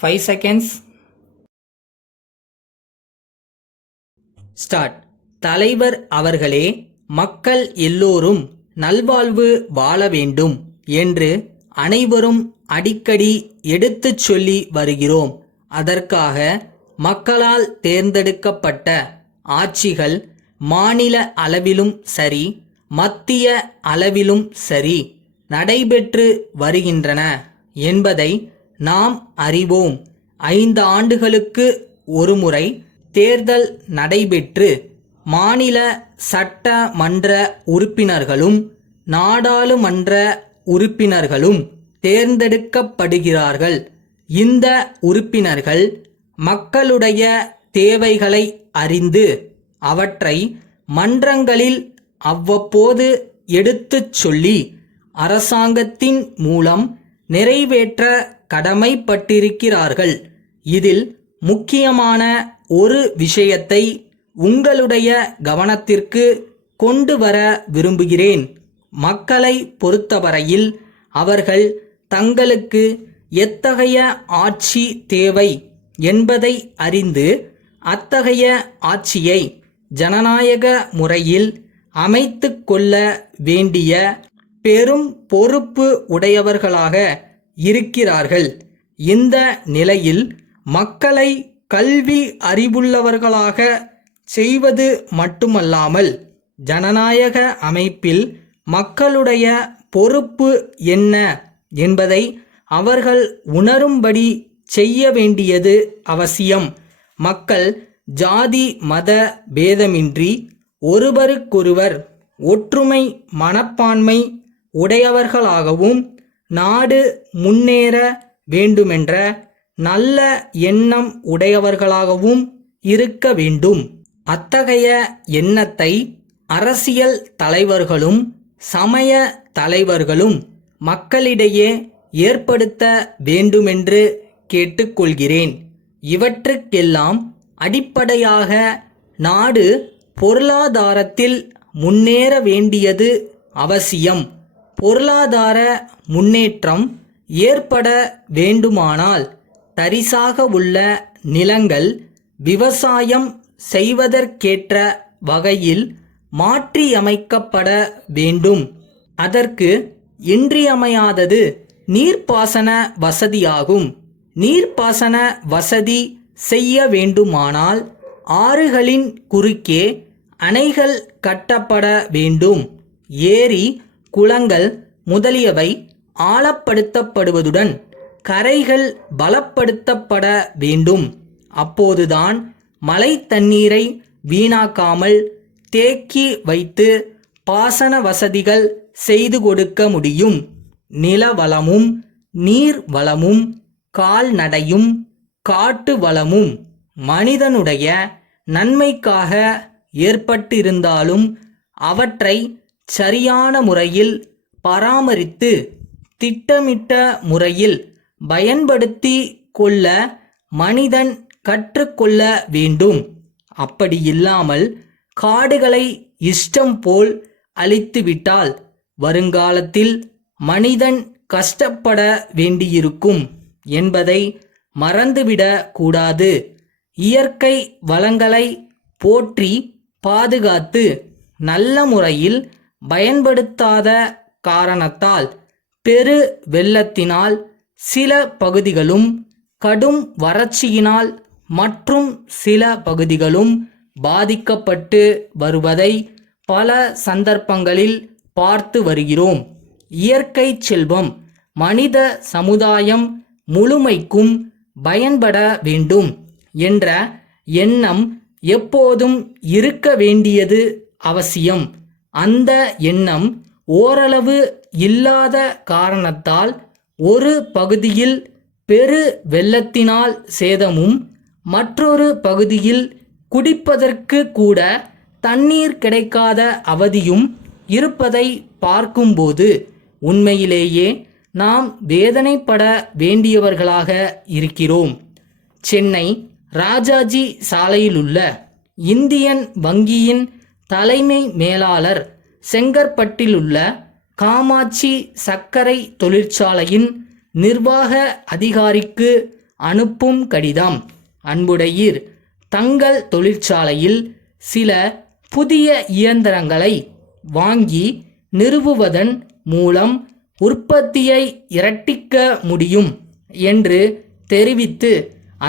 5 seconds. Start. தலைவர் அவர்களே, மக்கள் எல்லோரும் நல்வாழ்வு வாழ வேண்டும் என்று அனைவரும் அடிக்கடி எடுத்துச் சொல்லி வருகிறோம். அதற்காக மக்களால் தேர்ந்தெடுக்கப்பட்ட ஆட்சிகள் மாநில அளவிலும் சரி, மத்திய அளவிலும் சரி நடைபெற்று வருகின்றன என்பதை நாம் அறிவோம். 5 ஆண்டுகளுக்கு ஒருமுறை தேர்தல் நடைபெற்று மாநில சட்டமன்ற உறுப்பினர்களும் நாடாளுமன்ற உறுப்பினர்களும் தேர்ந்தெடுக்கப்படுகிறார்கள். இந்த உறுப்பினர்கள் மக்களுடைய தேவைகளை அறிந்து அவற்றை மன்றங்களில் அவ்வப்போது எடுத்துச் சொல்லி அரசாங்கத்தின் மூலம் நிறைவேற்ற கடமைப்பட்டிருக்கிறார்கள். இதில் முக்கியமான ஒரு விஷயத்தை உங்களுடைய கவனத்திற்கு கொண்டு வர விரும்புகிறேன். மக்களை பொறுத்தவரையில் அவர்கள் தங்களுக்கு எத்தகைய ஆட்சி தேவை என்பதை அறிந்து அத்தகைய ஆட்சியை ஜனநாயக முறையில் அமைத்து கொள்ள வேண்டிய பெரும் பொறுப்பு உடையவர்களாக இருக்கிறார்கள். இந்த நிலையில் மக்களை கல்வி அறிவுள்ளவர்களாக செய்வது மட்டுமல்லாமல் ஜனநாயக அமைப்பில் மக்களுடைய பொறுப்பு என்ன என்பதை அவர்கள் உணரும்படி செய்ய வேண்டியது அவசியம். மக்கள் ஜாதி மத பேதமின்றி ஒருவருக்கொருவர் ஒற்றுமை மனப்பான்மை உடையவர்களாகவும் நாடு முன்னேற வேண்டுமென்ற நல்ல எண்ணம் உடையவர்களாகவும் இருக்க வேண்டும். அத்தகைய எண்ணத்தை அரசியல் தலைவர்களும் சமய தலைவர்களும் மக்களிடையே ஏற்படுத்த வேண்டுமென்று கேட்டுக்கொள்கிறேன். இவற்றுக்கெல்லாம் அடிப்படையாக நாடு பொருளாதாரத்தில் முன்னேற வேண்டியது அவசியம். பொருளாதார முன்னேற்றம் ஏற்பட வேண்டுமானால் தரிசாக உள்ள நிலங்கள் விவசாயம் செய்வதற்கேற்ற வகையில் மாற்றியமைக்கப்பட வேண்டும். அதற்கு இன்றியமையாதது நீர்ப்பாசன வசதியாகும். நீர்ப்பாசன வசதி செய்ய வேண்டுமானால் ஆறுகளின் குறுக்கே அணைகள் கட்டப்பட வேண்டும். ஏரி குளங்கள் முதலியவை ஆழப்படுத்தப்படுவதுடன் கரைகள் பலப்படுத்தப்பட வேண்டும். அப்போதுதான் மழை தண்ணீரை வீணாக்காமல் தேக்கி வைத்து பாசன வசதிகள் செய்து கொடுக்க முடியும். நில வளமும் நீர் வளமும் கால்நடையும் காட்டு வளமும் மனிதனுடைய நன்மைக்காக ஏற்பட்டிருந்தாலும் அவற்றை சரியான முறையில் பராமரித்து திட்டமிட்ட முறையில் பயன்படுத்தி கொள்ள மனிதன் கற்றுக்கொள்ள வேண்டும். அப்படியில்லாமல் காடுகளை இஷ்டம் போல் அழித்துவிட்டால் வருங்காலத்தில் மனிதன் கஷ்டப்பட வேண்டியிருக்கும் என்பதை மறந்துவிடக் கூடாது. இயற்கை வளங்களை போற்றி பாதுகாத்து நல்ல முறையில் பயன்படுத்தாத காரணத்தால் பெரு வெள்ளத்தினால் சில பகுதிகளும் கடும் வறட்சியினால் மற்றும் சில பகுதிகளும் பாதிக்கப்பட்டு வருவதை பல சந்தர்ப்பங்களில் பார்த்து வருகிறோம். இயற்கை செல்வம் மனித சமுதாயம் முழுமைக்கும் பயன்பட வேண்டும் என்ற எண்ணம் எப்போதும் இருக்க வேண்டியது அவசியம். அந்த எண்ணம் ஓரளவு இல்லாத காரணத்தால் ஒரு பகுதியில் பெரு வெள்ளத்தினால் சேதமும் மற்றொரு பகுதியில் குடிப்பதற்கு கூட தண்ணீர் கிடைக்காத அவதியும் இருப்பதை பார்க்கும்போது உண்மையிலேயே நாம் வேதனைப்பட வேண்டியவர்களாக இருக்கிறோம். சென்னை ராஜாஜி சாலையிலுள்ள இந்தியன் வங்கியின் தலைமை மேலாளர் செங்கற்பட்டிலுள்ள காமாட்சி சர்க்கரை தொழிற்சாலையின் நிர்வாக அதிகாரிக்கு அனுப்பும் கடிதம். அன்புடையீர், தங்கள் தொழிற்சாலையில் சில புதிய இயந்திரங்களை வாங்கி நிறுவுவதன் மூலம் உற்பத்தியை இரட்டிக்க முடியும் என்று தெரிவித்து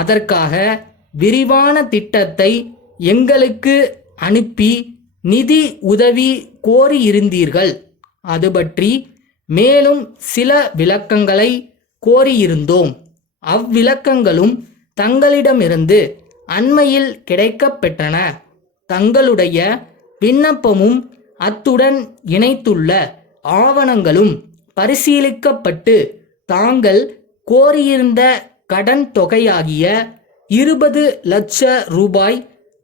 அதற்காக விரிவான திட்டத்தை எங்களுக்கு அனுப்பி நிதி உதவி கோரியிருந்தீர்கள். அது பற்றி மேலும் சில விளக்கங்களை கோரியிருந்தோம். அவ்விளக்கங்களும் தங்களிடமிருந்து அண்மையில் கிடைக்கப்பெற்றன. தங்களுடைய விண்ணப்பமும் அத்துடன் இணைத்துள்ள ஆவணங்களும் பரிசீலிக்கப்பட்டு தாங்கள் கோரியிருந்த கடன் தொகையாகிய 20 லட்ச ரூபாய்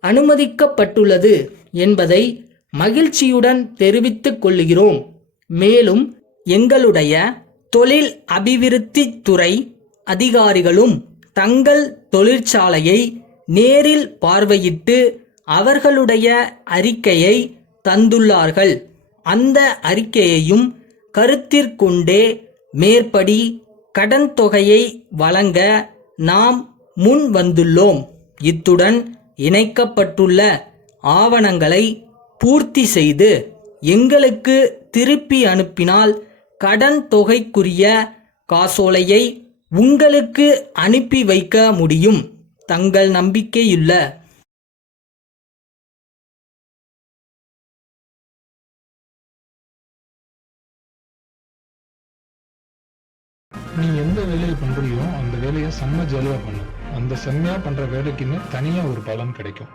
அனுமதிக்கப்பட்டுள்ளது என்பதை மகிழ்ச்சியுடன் தெரிவித்துக் கொள்கிறோம். மேலும் எங்களுடைய தொழில் அபிவிருத்தி துறை அதிகாரிகளும் தங்கள் தொழிற்சாலையை நேரில் பார்வையிட்டு அவர்களுடைய அறிக்கையை தந்துள்ளார்கள். அந்த அறிக்கையையும் கருத்திற்கொண்டே மேற்படி கடன் தொகையை வழங்க நாம் முன் வந்துள்ளோம். இத்துடன் இணைக்கப்பட்டுள்ள ஆவணங்களை பூர்த்தி செய்து எங்களுக்கு திருப்பி அனுப்பினால் கடன் தொகைக்குரிய காசோலையை உங்களுக்கு அனுப்பி வைக்க முடியும். தங்கள் நம்பிக்கையுள்ள நீ எந்த வேலையை பண்றியோ அந்த வேலையை செம்ம ஜாலியா பண்ணு. அந்த செம்மையா பண்ற வேலைக்குன்னு தனியா ஒரு பலன் கிடைக்கும்.